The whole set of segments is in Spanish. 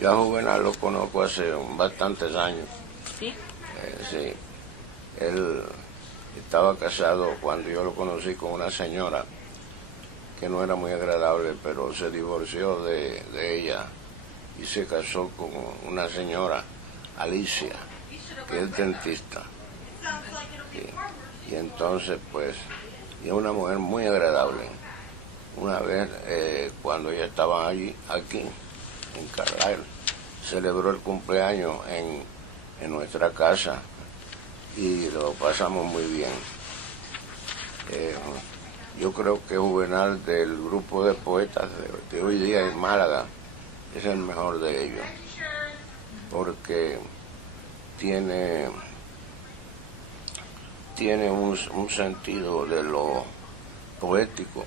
Yo a Juvenal lo conozco hace bastantes años. ¿Sí? Sí, él estaba casado cuando yo lo conocí con una señora que no era muy agradable, pero se divorció de ella y se casó con una señora, Alicia, que es dentista. Y entonces, pues, y es una mujer muy agradable. Una vez, cuando ella estaba aquí, en Carlisle, celebró el cumpleaños en nuestra casa y lo pasamos muy bien. Yo creo que Juvenal, del grupo de poetas de hoy día en Málaga, es el mejor de ellos, porque tiene un sentido de lo poético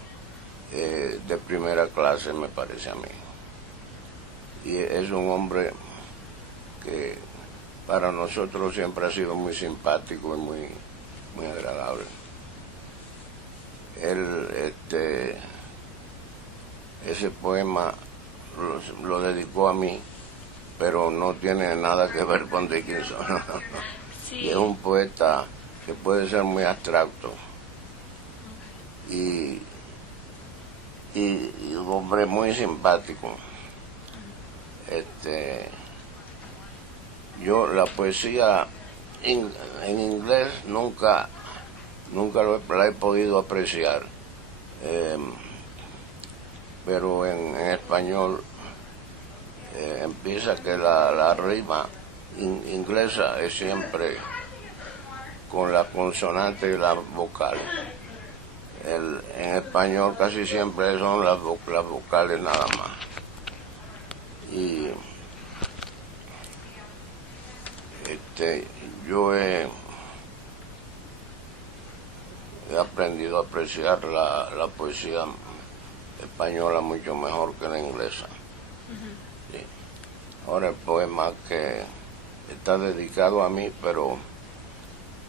de primera clase, me parece a mí. Y es un hombre que para nosotros siempre ha sido muy simpático y muy agradable. Él, ese poema lo dedicó a mí, pero no tiene nada que ver con Dickinson. Sí. Es un poeta que puede ser muy abstracto y un hombre muy simpático. Yo la poesía en inglés nunca la he podido apreciar, pero en español empieza que la rima inglesa es siempre con la consonante y las vocales. En español casi siempre son las vocales nada más. Y yo he aprendido a apreciar la poesía española mucho mejor que la inglesa. Sí. Ahora el poema que está dedicado a mí, pero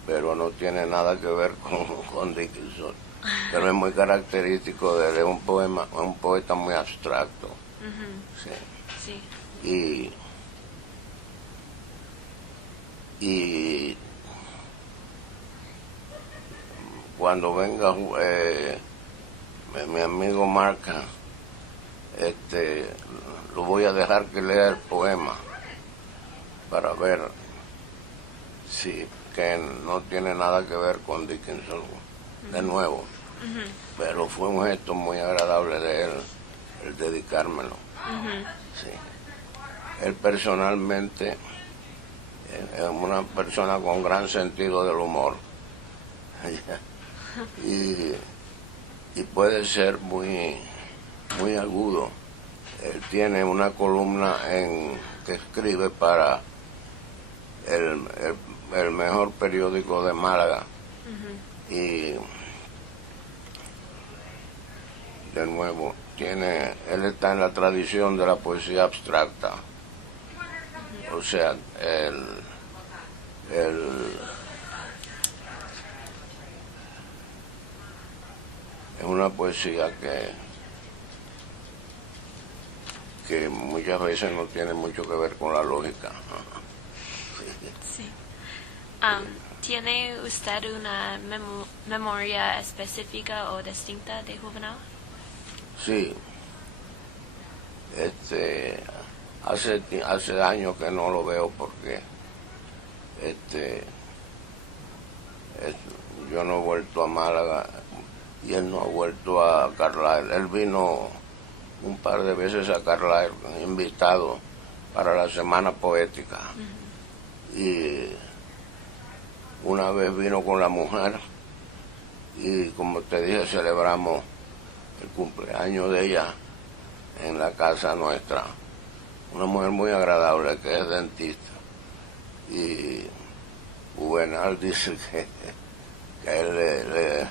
no tiene nada que ver con Dickinson. Pero es muy característico de él, es un poeta muy abstracto. Sí. Sí. Y cuando venga mi amigo Marca, lo voy a dejar que lea el poema para ver si que no tiene nada que ver con Dickinson de nuevo, pero fue un gesto muy agradable de él el dedicármelo. Sí. Él personalmente es una persona con gran sentido del humor y puede ser muy agudo. Él tiene una columna que escribe para el mejor periódico de Málaga. Y de nuevo él está en la tradición de la poesía abstracta. O sea, es una poesía que muchas veces no tiene mucho que ver con la lógica. Sí. ¿Tiene usted una memoria específica o distinta de Juvenal? Sí. Hace años que no lo veo porque yo no he vuelto a Málaga y él no ha vuelto a Carlisle. Él vino un par de veces a Carlisle invitado para la Semana Poética. Y una vez vino con la mujer y, como te dije, celebramos el cumpleaños de ella en la casa nuestra. Una mujer muy agradable que es dentista. Y Juvenal dice que a él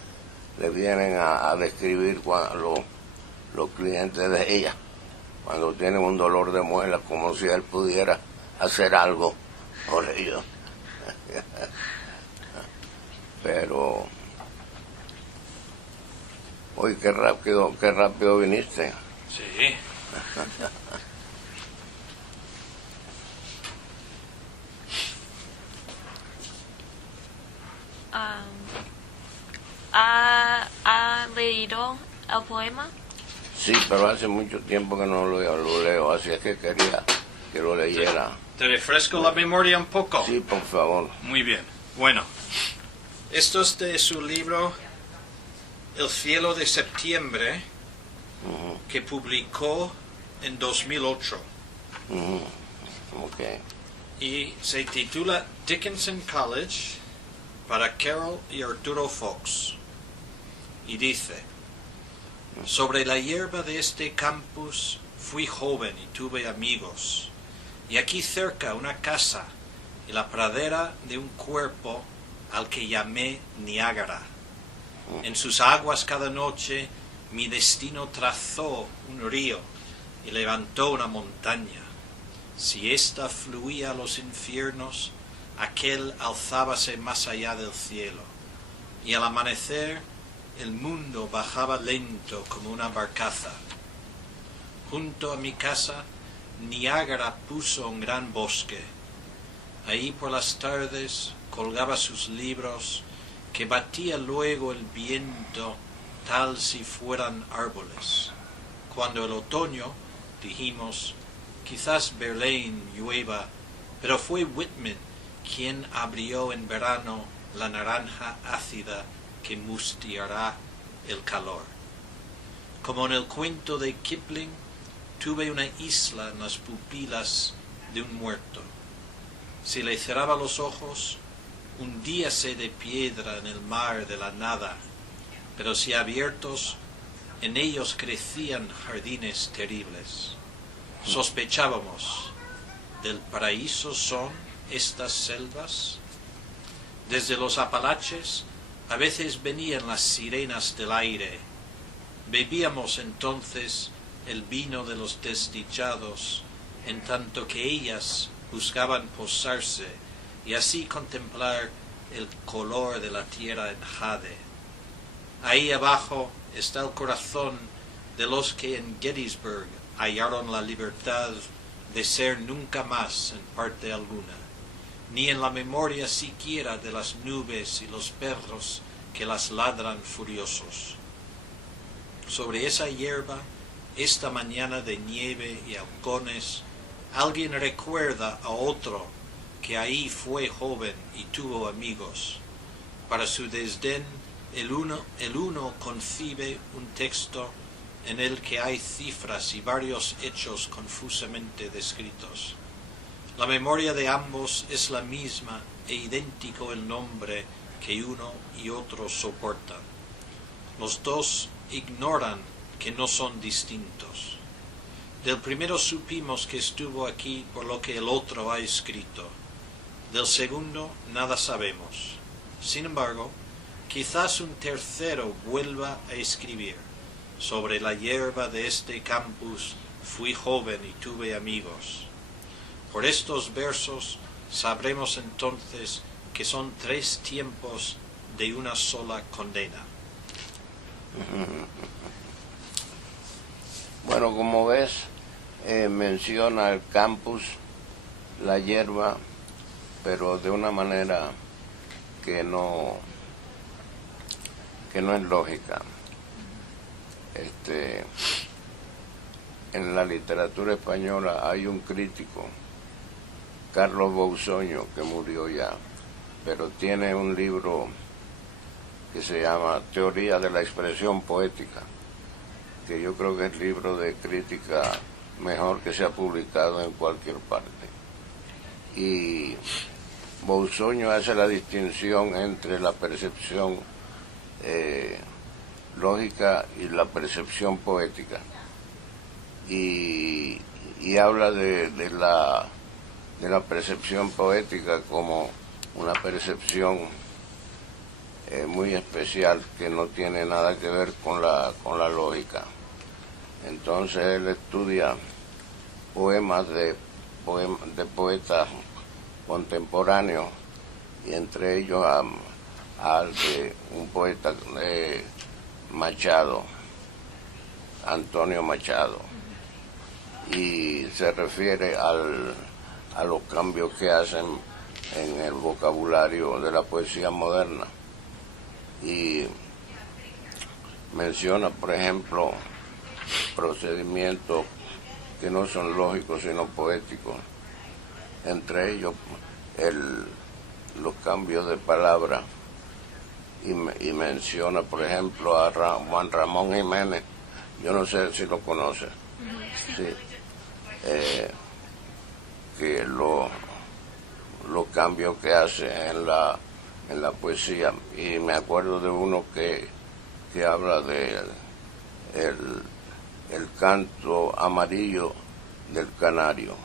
le vienen a describir los clientes de ella cuando tienen un dolor de muelas, como si él pudiera hacer algo por ellos. Pero hoy qué rápido viniste. Sí. ¿Ha leído el poema? Sí, pero hace mucho tiempo que no lo leo, así es que quería que lo leyera. ¿Te refresco la memoria un poco? Sí, por favor. Muy bien. Bueno, esto es de su libro El cielo de septiembre, que publicó en 2008. Okay. Y se titula Dickinson College para Carol y Arturo Fox. Y dice: sobre la hierba de este campus fui joven y tuve amigos, y aquí cerca una casa y la pradera de un cuerpo al que llamé Niágara. En sus aguas cada noche mi destino trazó un río y levantó una montaña. Si ésta fluía a los infiernos, aquel alzábase más allá del cielo, y al amanecer el mundo bajaba lento como una barcaza. Junto a mi casa, Niágara puso un gran bosque. Ahí por las tardes colgaba sus libros, que batía luego el viento tal si fueran árboles. Cuando el otoño, dijimos, quizás Verlaine llueva, pero fue Whitman quien abrió en verano la naranja ácida que mustiará el calor. Como en el cuento de Kipling, tuve una isla en las pupilas de un muerto. Si le cerraba los ojos, hundíase de piedra en el mar de la nada, pero si abiertos, en ellos crecían jardines terribles. Sospechábamos, ¿del paraíso son estas selvas? Desde los Apalaches a veces venían las sirenas del aire. Bebíamos entonces el vino de los desdichados, en tanto que ellas buscaban posarse y así contemplar el color de la tierra en jade. Ahí abajo está el corazón de los que en Gettysburg hallaron la libertad de ser nunca más en parte alguna, ni en la memoria siquiera de las nubes y los perros que las ladran furiosos. Sobre esa hierba, esta mañana de nieve y halcones, alguien recuerda a otro que ahí fue joven y tuvo amigos. Para su desdén, el uno concibe un texto en el que hay cifras y varios hechos confusamente descritos. La memoria de ambos es la misma e idéntico el nombre que uno y otro soportan. Los dos ignoran que no son distintos. Del primero supimos que estuvo aquí por lo que el otro ha escrito. Del segundo nada sabemos. Sin embargo, quizás un tercero vuelva a escribir. Sobre la hierba de este campus fui joven y tuve amigos. Por estos versos sabremos entonces que son 3 tiempos de una sola condena. Bueno, como ves, menciona el campus, la hierba, pero de una manera que no es lógica. En la literatura española hay un crítico, Carlos Bousoño, que murió ya, pero tiene un libro que se llama Teoría de la expresión poética, que yo creo que es el libro de crítica mejor que se ha publicado en cualquier parte. Y Bousoño hace la distinción entre la percepción lógica y la percepción poética, y habla de la percepción poética como una percepción muy especial que no tiene nada que ver con la lógica. Entonces él estudia poemas de poetas contemporáneos, y entre ellos al de un poeta Machado, Antonio Machado, y se refiere a los cambios que hacen en el vocabulario de la poesía moderna. y menciona, por ejemplo, procedimientos que no son lógicos sino poéticos, entre ellos los cambios de palabra, y menciona, por ejemplo, a Juan Ramón Jiménez, yo no sé si lo conoce, sí, que los cambios que hace en la poesía, y me acuerdo de uno que habla de el canto amarillo del canario,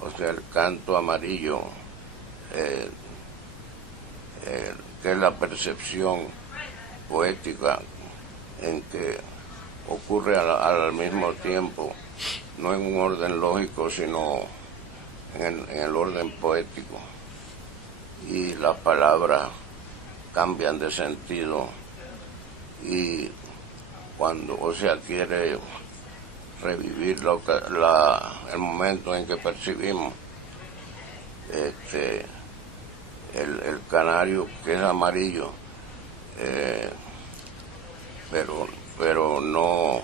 o sea, el canto amarillo, que es la percepción poética en que ocurre al mismo tiempo, no en un orden lógico, sino en el orden poético, y las palabras cambian de sentido, y cuando, o sea, quiere revivir el momento en que percibimos el canario, que es amarillo, pero no,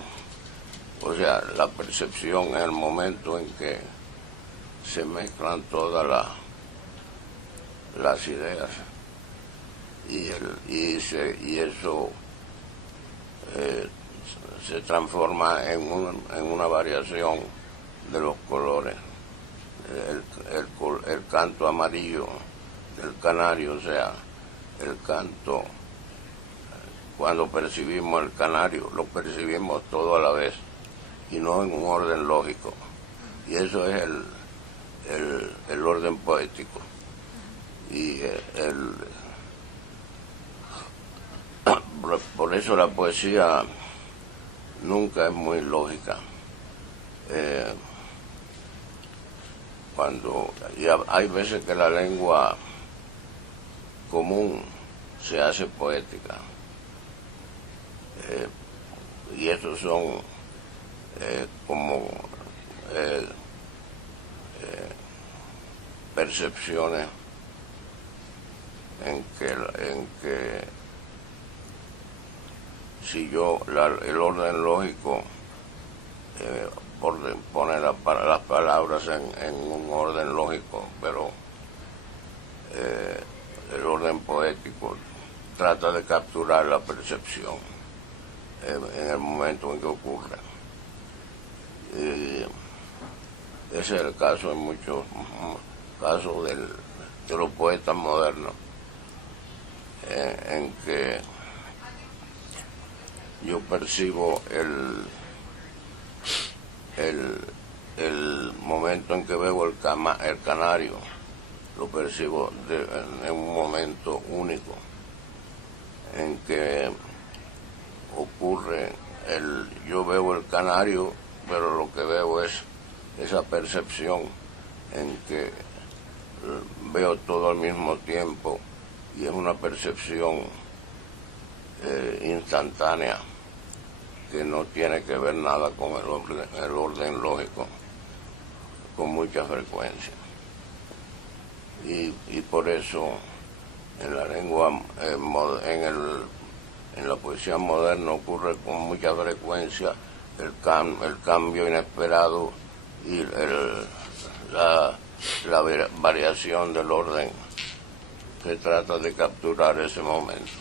o sea, la percepción en el momento en que se mezclan todas las ideas, y eso se transforma en una variación de los colores. El canto amarillo del canario, o sea, el canto, cuando percibimos el canario, lo percibimos todo a la vez y no en un orden lógico, y eso es el orden poético. Y por eso la poesía nunca es muy lógica. Cuando hay veces que la lengua común se hace poética, y esos son como percepciones en que si yo el orden lógico pone las palabras en un orden lógico, pero el orden poético trata de capturar la percepción en el momento en que ocurre. Ese es el caso en muchos casos de los poetas modernos, en que yo percibo el momento en que veo el canario, lo percibo en un momento único, en que ocurre yo veo el canario, pero lo que veo es esa percepción en que veo todo al mismo tiempo, y es una percepción instantánea, que no tiene que ver nada con el orden lógico, con mucha frecuencia. Y por eso en la lengua, en la poesía moderna ocurre con mucha frecuencia el cambio inesperado y la variación del orden. Se trata de capturar ese momento.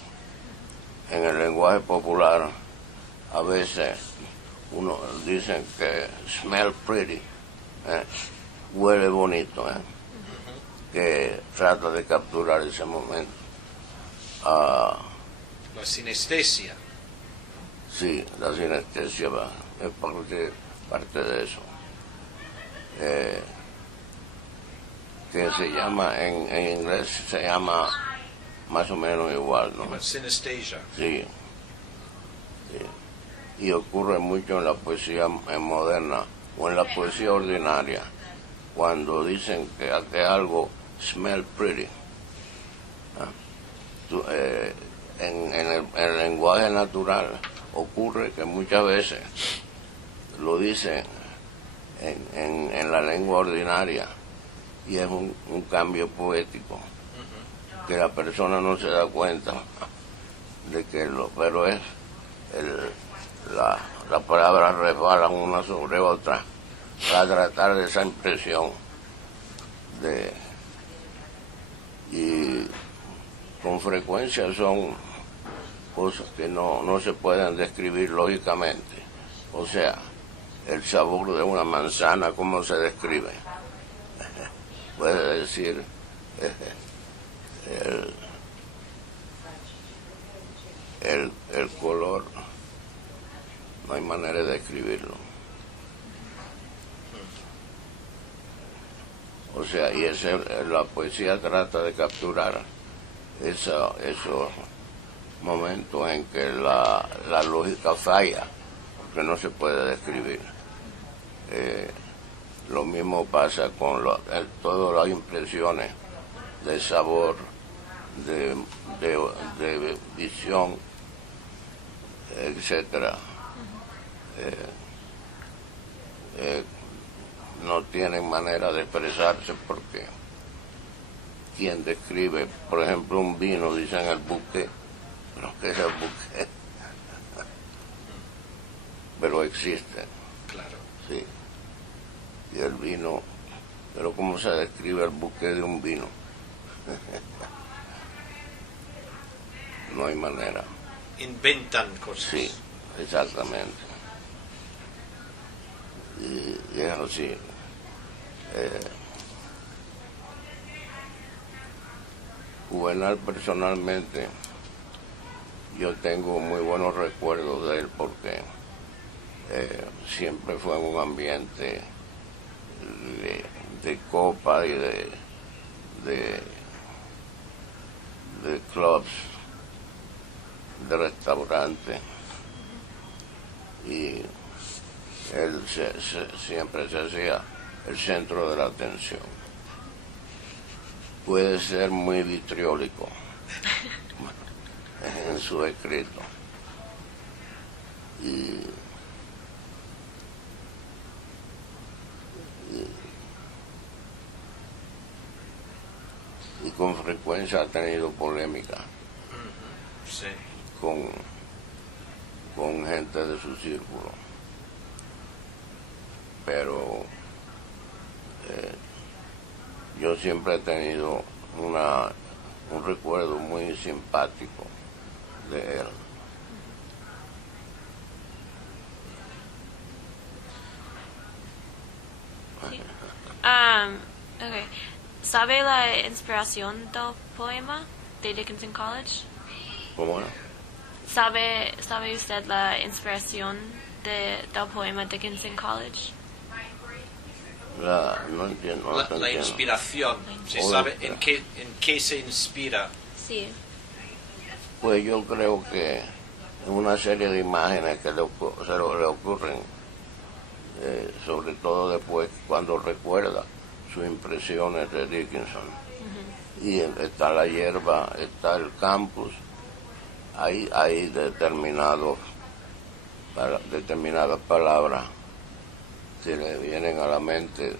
En el lenguaje popular, a veces dicen que smell pretty, huele bonito, que trata de capturar ese momento. La sinestesia. Sí, la sinestesia es parte de eso. Que se llama, en inglés se llama más o menos igual, ¿no? Synesthesia. Sí. Y ocurre mucho en la poesía moderna o en la poesía ordinaria, cuando dicen que algo smell pretty. En el lenguaje natural ocurre que muchas veces lo dicen en la lengua ordinaria, y es un cambio poético. que la persona no se da cuenta de que pero es las palabras resbalan una sobre otra para tratar de esa impresión y con frecuencia son cosas que no se pueden describir lógicamente. O sea, el sabor de una manzana, ¿cómo se describe? Puede decir el color, no hay manera de describirlo. O sea, y la poesía trata de capturar esos momentos en que la lógica falla, que no se puede describir. Lo mismo pasa con todas las impresiones de sabor, de visión, etcétera. No tienen manera de expresarse porque quien describe, por ejemplo, un vino, dicen el buque, pero ¿qué es el buque? Pero existe. Claro. Sí. Y el vino, pero ¿cómo se describe el buque de un vino? No hay manera. Inventan cosas. Sí, exactamente. Y es así. Juvenal, personalmente, yo tengo muy buenos recuerdos de él porque siempre fue en un ambiente de copa y de clubs, de restaurantes, y él siempre se hacía el centro de la atención. Puede ser muy vitriólico en su escrito y con frecuencia ha tenido polémica Sí. con gente de su círculo, pero yo siempre he tenido un recuerdo muy simpático de él. Okay. ¿Sabe la inspiración del poema de Dickinson College? ¿Cómo no? ¿Sabe usted la inspiración del poema Dickinson College? No entiendo. No La entiendo. inspiración. ¿Se Oh, sabe ya. en qué se inspira? Sí. Pues yo creo que en una serie de imágenes que le ocurren, sobre todo después cuando recuerda sus impresiones de Dickinson. Y está la hierba, está el campus, hay determinadas palabras que le vienen a la mente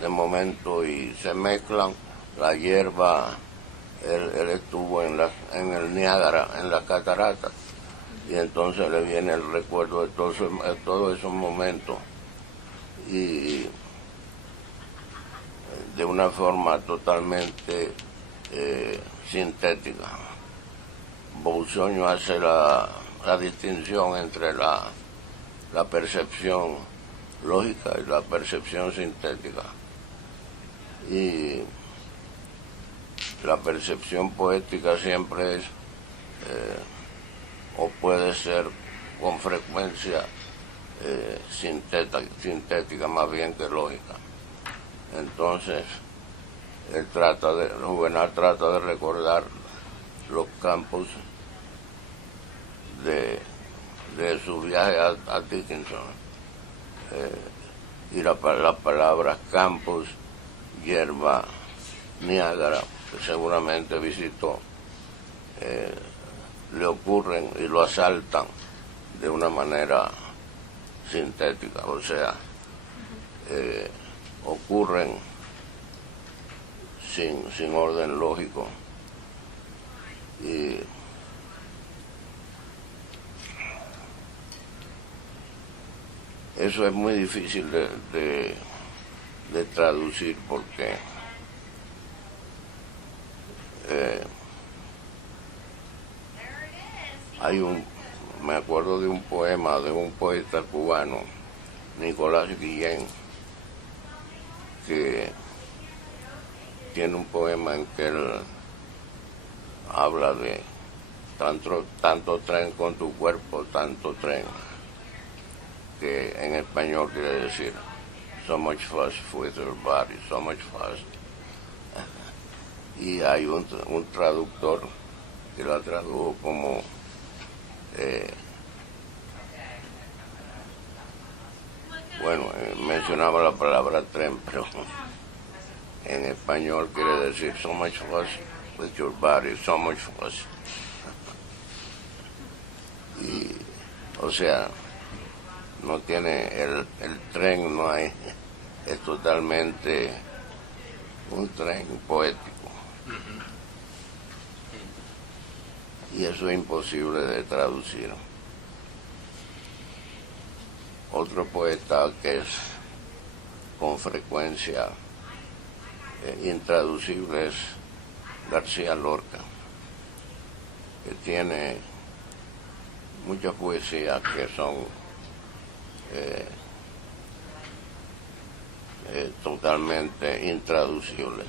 de momento y se mezclan. La hierba, él estuvo en el Niágara, en las cataratas, y entonces le viene el recuerdo de todos esos momentos, y de una forma totalmente sintética. Bolsonio hace la distinción entre la percepción lógica y la percepción sintética. Y la percepción poética siempre es, o puede ser con frecuencia, sintética más bien que lógica. Entonces, Juvenal trata de recordar los campos de su viaje a Dickinson, y las palabras campus, hierba, Niágara, que seguramente visitó, le ocurren y lo asaltan de una manera sintética, o sea, ocurren sin orden lógico. Y eso es muy difícil de traducir porque me acuerdo de un poema de un poeta cubano, Nicolás Guillén, que tiene un poema en que él habla de tanto tren con tu cuerpo, tanto tren, que en español quiere decir so much fuss with your body, so much fuss. Y hay un traductor que la tradujo como mencionaba la palabra tren, pero en español quiere decir so much fuss with your body, so much fuss. Y, o sea, no tiene el tren, no hay, es totalmente un tren poético. Y eso es imposible de traducir. Otro poeta que es con frecuencia intraducible es García Lorca, que tiene muchas poesías que son totalmente intraducibles.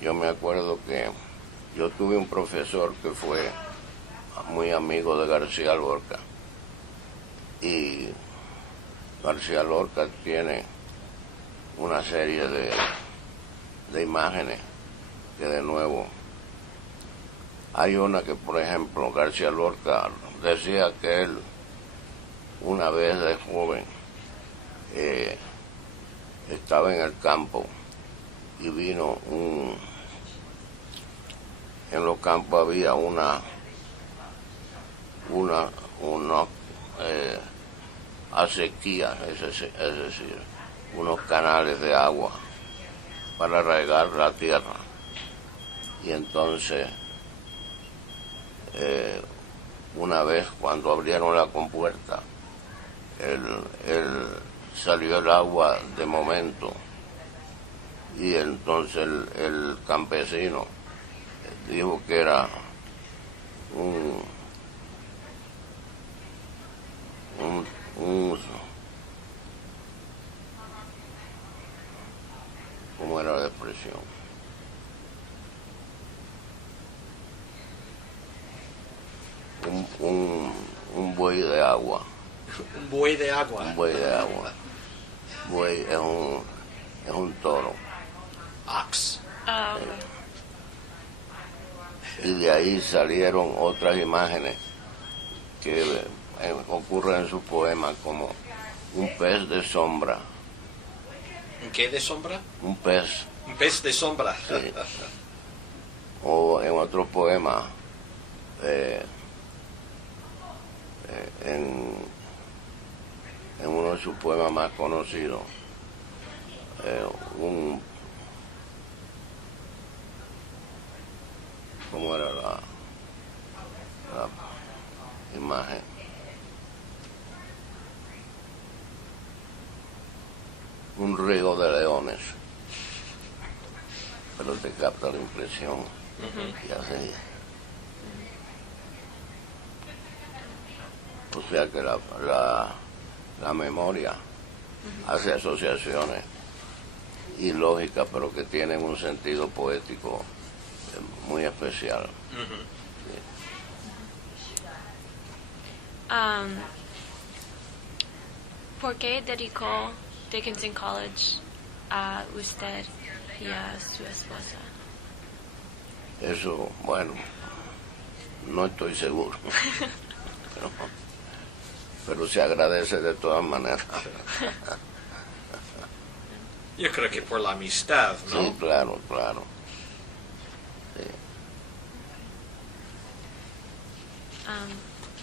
Yo me acuerdo que yo tuve un profesor que fue muy amigo de García Lorca, y García Lorca tiene una serie de imágenes que, de nuevo, hay una que, por ejemplo, García Lorca decía que él una vez de joven estaba en el campo y vino en los campos había una acequia, es decir, unos canales de agua para regar la tierra. Y entonces, una vez cuando abrieron la compuerta, salió el agua de momento, y entonces el campesino dijo que era ¿cómo era la expresión? Un buey de agua. Un buey de agua. Un buey de agua. Buey es un toro. Ox. Y de ahí salieron otras imágenes que ocurren en su poema, como un pez de sombra. ¿Un qué de sombra? Un pez. Un pez de sombra. Sí. O en otro poema, en uno de sus poemas más conocidos, ¿cómo era la imagen? Un río de leones, pero te capta la impresión. Y así. O sea que la memoria hace asociaciones ilógicas, pero que tienen un sentido poético muy especial. ¿Por qué dedicó Dickinson College a usted y a su esposa? Eso, bueno, no estoy seguro. pero se agradece de todas maneras. Yo creo que por la amistad, ¿no? Sí, claro. Sí.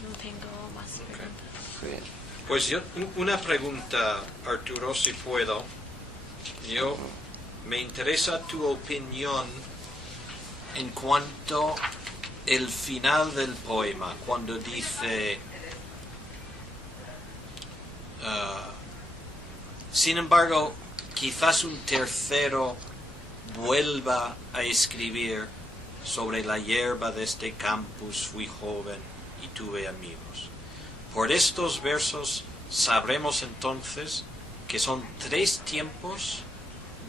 No tengo más preguntas. Sí. Pues yo, una pregunta, Arturo, si puedo. Me interesa tu opinión en cuanto el final del poema, cuando dice, sin embargo, quizás un tercero vuelva a escribir sobre la hierba de este campus fui joven y tuve amigos. Por estos versos sabremos entonces que son 3 tiempos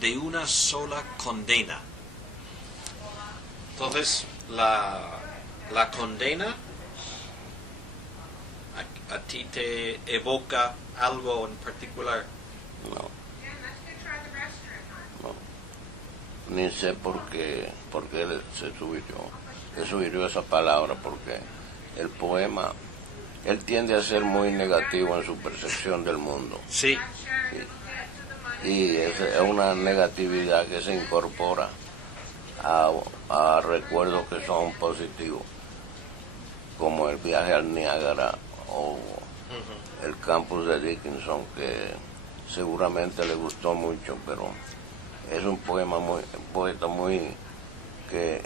de una sola condena. Entonces, la condena a ti te evoca algo en particular. No. Ni sé por qué se sugirió esa palabra, porque el poema, él tiende a ser muy negativo en su percepción del mundo. Sí. Y es una negatividad que se incorpora a recuerdos que son positivos, como el viaje al Niágara o el campus de Dickinson, que seguramente le gustó mucho, pero es un poeta muy que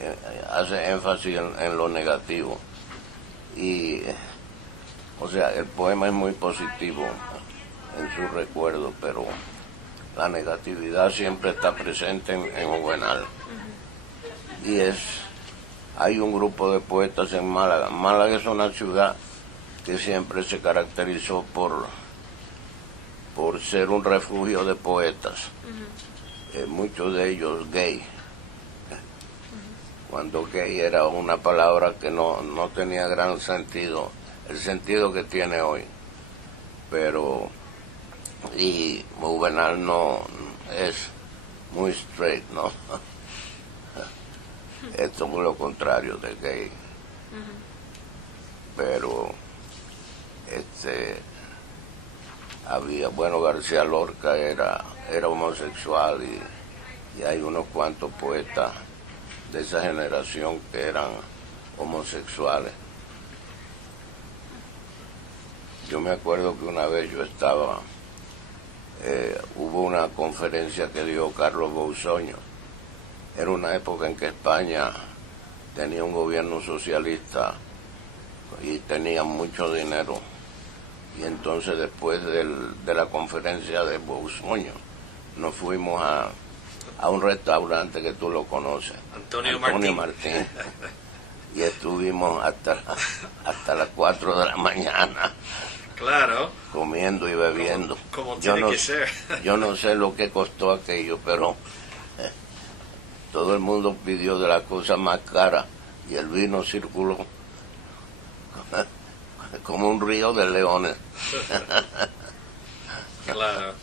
hace énfasis en lo negativo. Y o sea, el poema es muy positivo en su recuerdo, pero la negatividad siempre está presente en Juvenal. Y hay un grupo de poetas en Málaga. Málaga es una ciudad que siempre se caracterizó por ser un refugio de poetas, muchos de ellos gay, cuando gay era una palabra que no tenía gran sentido, el sentido que tiene hoy, pero y Juvenal no es muy straight, ¿no? Esto es lo contrario de gay. Pero había, bueno, García Lorca era homosexual y hay unos cuantos poetas de esa generación que eran homosexuales. Yo me acuerdo que una vez yo estaba, hubo una conferencia que dio Carlos Bousoño. Era una época en que España tenía un gobierno socialista y tenía mucho dinero. Y entonces después de la conferencia de Bousoño, nos fuimos a un restaurante que tú lo conoces, Antonio Martín. Y estuvimos hasta las 4 de la mañana. Claro. Comiendo y bebiendo. Como tiene que ser. Yo no sé lo que costó aquello, pero todo el mundo pidió de las cosas más caras y el vino circuló como un río de leones. Claro.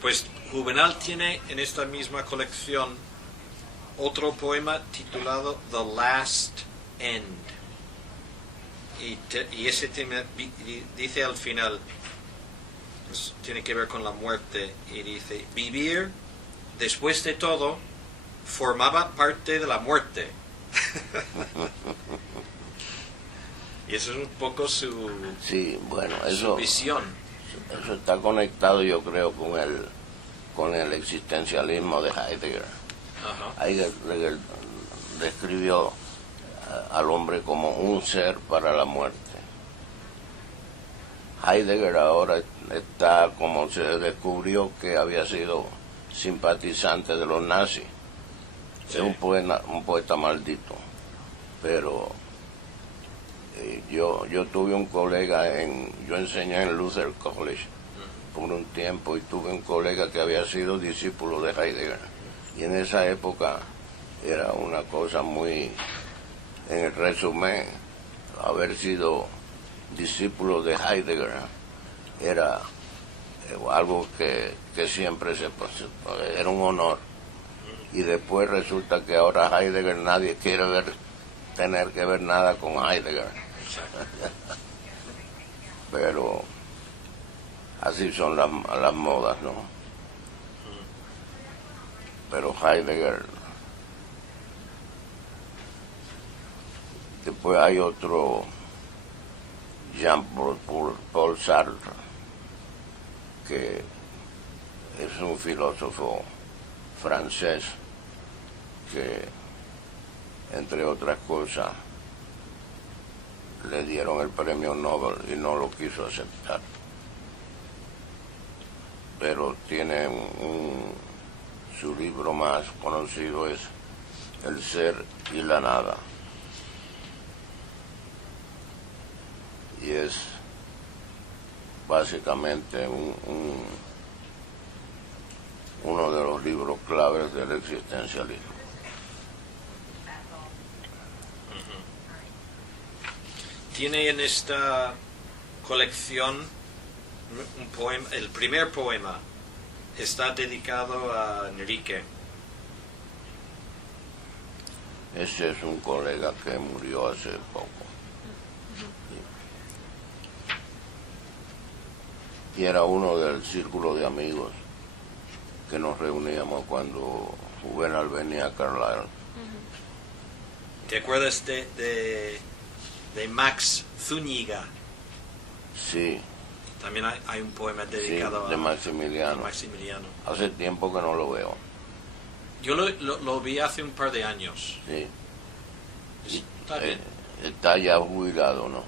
Pues Juvenal tiene en esta misma colección otro poema titulado The Last End. Y ese tema dice al final, pues, tiene que ver con la muerte, y dice: vivir, después de todo, formaba parte de la muerte. Y eso es un poco su, sí, bueno, su visión. Eso está conectado, yo creo, con el existencialismo de Heidegger. Ajá. Heidegger describió al hombre como un ser para la muerte. Heidegger ahora está, como se descubrió que había sido simpatizante de los nazis. Sí. Es un poeta maldito, pero yo tuve un colega yo enseñé en Luther College por un tiempo y tuve un colega que había sido discípulo de Heidegger, y en esa época era una cosa muy, en el resumen, haber sido discípulo de Heidegger era algo que siempre era un honor. Y después resulta que ahora Heidegger, nadie quiere tener que ver nada con Heidegger. Pero así son las modas, ¿no? Pero Heidegger. Después hay otro, Jean-Paul Sartre, que es un filósofo francés que, entre otras cosas, le dieron el premio Nobel y no lo quiso aceptar. Pero tiene su libro más conocido es El ser y la nada. Y es básicamente uno de los libros claves del existencialismo. Tiene en esta colección un poema, el primer poema está dedicado a Enrique. Ese es un colega que murió hace poco. Y era uno del círculo de amigos que nos reuníamos cuando Juvenal venía a Carlisle. ¿Te acuerdas de Max Zúñiga? Sí. También hay un poema dedicado de a Maximiliano. Maximiliano. Hace tiempo que no lo veo. Yo lo vi hace un par de años. Sí. Está bien. Está ya jubilado, ¿no?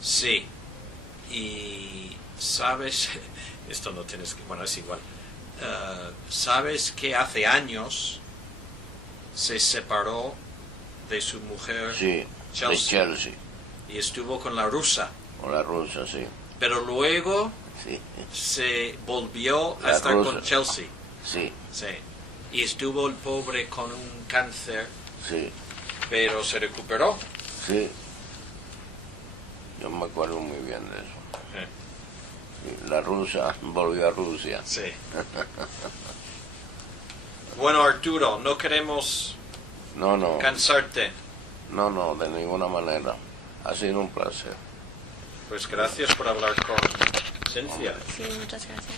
Sí. Y sabes, esto no tienes que, bueno, es igual. Sabes que hace años se separó de su mujer, Sí, Chelsea, de Chelsea. y estuvo con la rusa. Con la rusa, sí. Pero luego Sí. se volvió a La estar rusa. con Chelsea. Sí, Sí. Y estuvo el pobre con un cáncer, sí, pero se recuperó. sí. Yo me acuerdo muy bien de eso. Sí, la rusa volvió a Rusia. Sí. Bueno, Arturo, no queremos No, cansarte. no, de ninguna manera. Ha sido un placer. Pues gracias por hablar con Cynthia. Sí, muchas gracias.